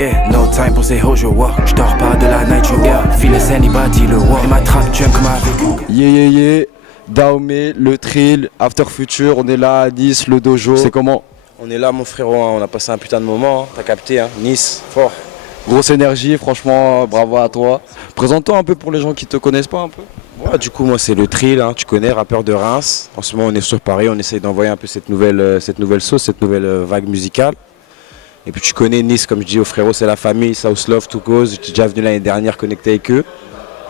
Yeah, no time pour ces hoes, je vois. J'dors pas de la night, je vois. Feel the anybody, le war. Et ma trap junk avec. Yeah. Dahomey, le Trill, After Future, on est là à Nice, le dojo. C'est comment? On est là mon frérot, hein. On a passé un putain de moment, hein. T'as capté, hein. Nice, fort. Grosse énergie, franchement, bravo à toi. Présente-toi un peu pour les gens qui te connaissent pas un peu. Ouais, du coup, moi, c'est le Trill, hein. Tu connais, rappeur de Reims. En ce moment, on est sur Paris, on essaye d'envoyer un peu cette nouvelle sauce, cette nouvelle vague musicale. Et puis tu connais Nice, comme je dis aux frérots, c'est la famille, South Love, Tout Cause. J'étais déjà venu l'année dernière connecté avec eux.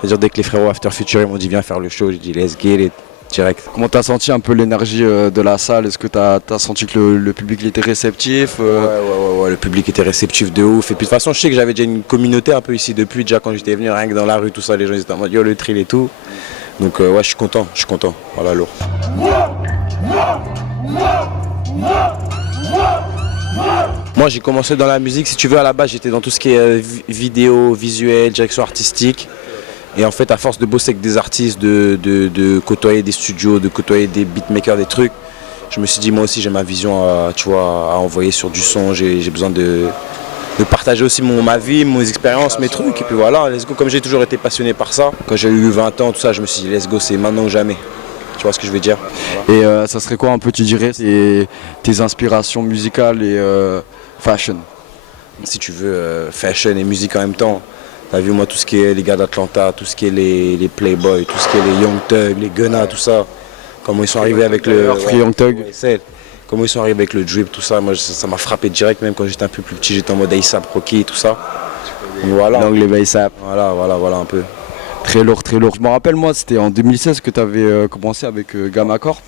C'est-à-dire dès que les frérots After Future ils m'ont dit viens faire le show, j'ai dit let's get it, direct. Comment t'as senti un peu l'énergie de la salle? Est-ce que t'as senti que le public il était réceptif? Ouais, le public était réceptif de ouf. Et puis de toute façon, je sais que j'avais déjà une communauté un peu ici depuis, déjà quand j'étais venu, rien que dans la rue, tout ça, les gens ils étaient en mode yo le Trill et tout. Donc ouais, je suis content, voilà lourd. Moi j'ai commencé dans la musique, si tu veux à la base j'étais dans tout ce qui est vidéo, visuel, direction artistique. Et en fait à force de bosser avec des artistes, de côtoyer des studios, de côtoyer des beatmakers, des trucs, je me suis dit moi aussi j'ai ma vision à envoyer sur du son, j'ai besoin de partager aussi ma vie, mes expériences, mes trucs. Et puis voilà, let's go, comme j'ai toujours été passionné par ça. Quand j'ai eu 20 ans, tout ça, je me suis dit let's go, c'est maintenant ou jamais. Tu vois ce que je veux dire? Et ça serait quoi un peu, tu dirais, tes inspirations musicales et fashion? Si tu veux, fashion et musique en même temps. T'as vu moi tout ce qui est les gars d'Atlanta, tout ce qui est les Playboy, tout ce qui est les Young Thug, les Gunna, tout ça. Comment ils sont arrivés avec le Free Young Thug. Comment ils sont arrivés avec le drip, tout ça. Moi ça m'a frappé direct, même quand j'étais un peu plus petit, j'étais en mode A$AP Rocky et tout ça. Donc, voilà. Donc les A$AP. Voilà un peu. Très lourd. Je me rappelle, moi, c'était en 2016 que tu avais commencé avec Gamma Corp.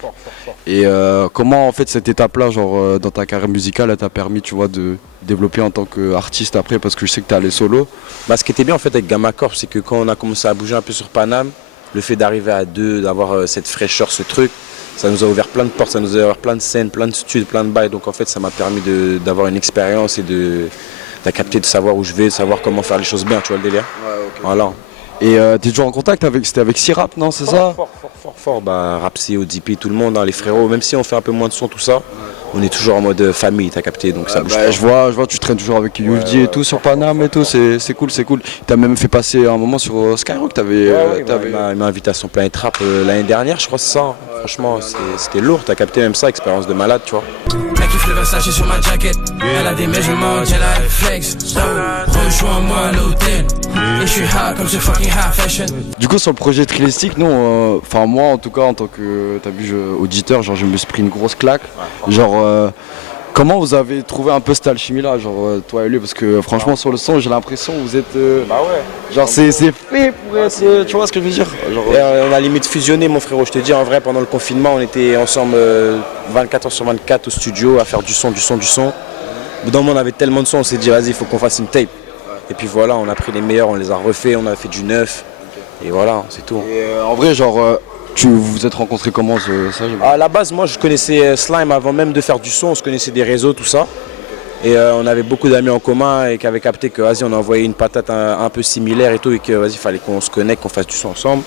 Et comment, en fait, cette étape-là, genre, dans ta carrière musicale, elle t'a permis, tu vois, de développer en tant qu'artiste après, parce que je sais que tu es allé solo. Bah, ce qui était bien, en fait, avec Gamma Corp, c'est que quand on a commencé à bouger un peu sur Paname, le fait d'arriver à deux, d'avoir cette fraîcheur, ce truc, ça nous a ouvert plein de portes, ça nous a ouvert plein de scènes, plein de studios, plein de bails. Donc, en fait, ça m'a permis d'avoir une expérience et de capter, de savoir où je vais, de savoir comment faire les choses bien, tu vois le délire. Ouais, okay. Voilà. Et t'es toujours en contact avec Sirap, non, c'est ça? Fort. Bah, Rapsy, ODP, tout le monde, hein, les frérots, même si on fait un peu moins de son, tout ça, on est toujours en mode famille, t'as capté, donc ça bouge pas. Je vois, tu traînes toujours avec UFD et tout sur Paname et tout, c'est cool. T'as même fait passer un moment sur Skyrock, il m'a invité à son Planet Rap l'année dernière, je crois que c'est ça. Franchement, c'était lourd, t'as capté même ça, expérience de malade, tu vois. Elle kiffe le Versace sur ma jacket. Elle a des measurements, j'ai la flex. Rejoins-moi à l'hôtel. Et je suis high comme ce fucking high fashion. Du coup, sur le projet Trillistic, nous, enfin moi en tout cas, en tant que auditeur, genre je me suis pris une grosse claque. Genre, comment vous avez trouvé un peu cette alchimie-là, genre toi et lui, parce que franchement sur le son, j'ai l'impression que vous êtes, genre c'est fait pour être, tu vois ce que je veux dire. Genre, on a limite fusionné, mon frérot. Je te dis en vrai, pendant le confinement, on était ensemble 24 heures sur 24 au studio à faire du son. Au bout d'un moment, on avait tellement de son, on s'est dit vas-y, il faut qu'on fasse une tape. Et puis voilà, on a pris les meilleurs, on les a refaits, on a fait du neuf. Et voilà, c'est tout. Et en vrai, genre, vous vous êtes rencontrés comment ça? À la base, moi, je connaissais Slime avant même de faire du son. On se connaissait des réseaux, tout ça. Et on avait beaucoup d'amis en commun et qui avaient capté que vas-y, on a envoyé une patate un peu similaire et tout. Et que vas-y, il fallait qu'on se connecte, qu'on fasse du son ensemble.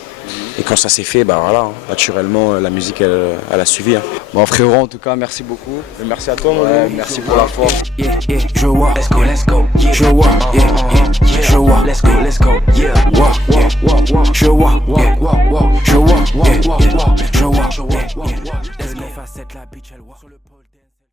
Et quand ça s'est fait, bah voilà, naturellement, la musique, elle a suivi. Hein. Bon, frérot, en tout cas, merci beaucoup. Et merci à toi, mon gars. Merci pour la force. Je vois, let's go. Je vois, je vois, let's go. Je vois, je vois. Let's go, facette la bitch, elle voit sur le pole dance.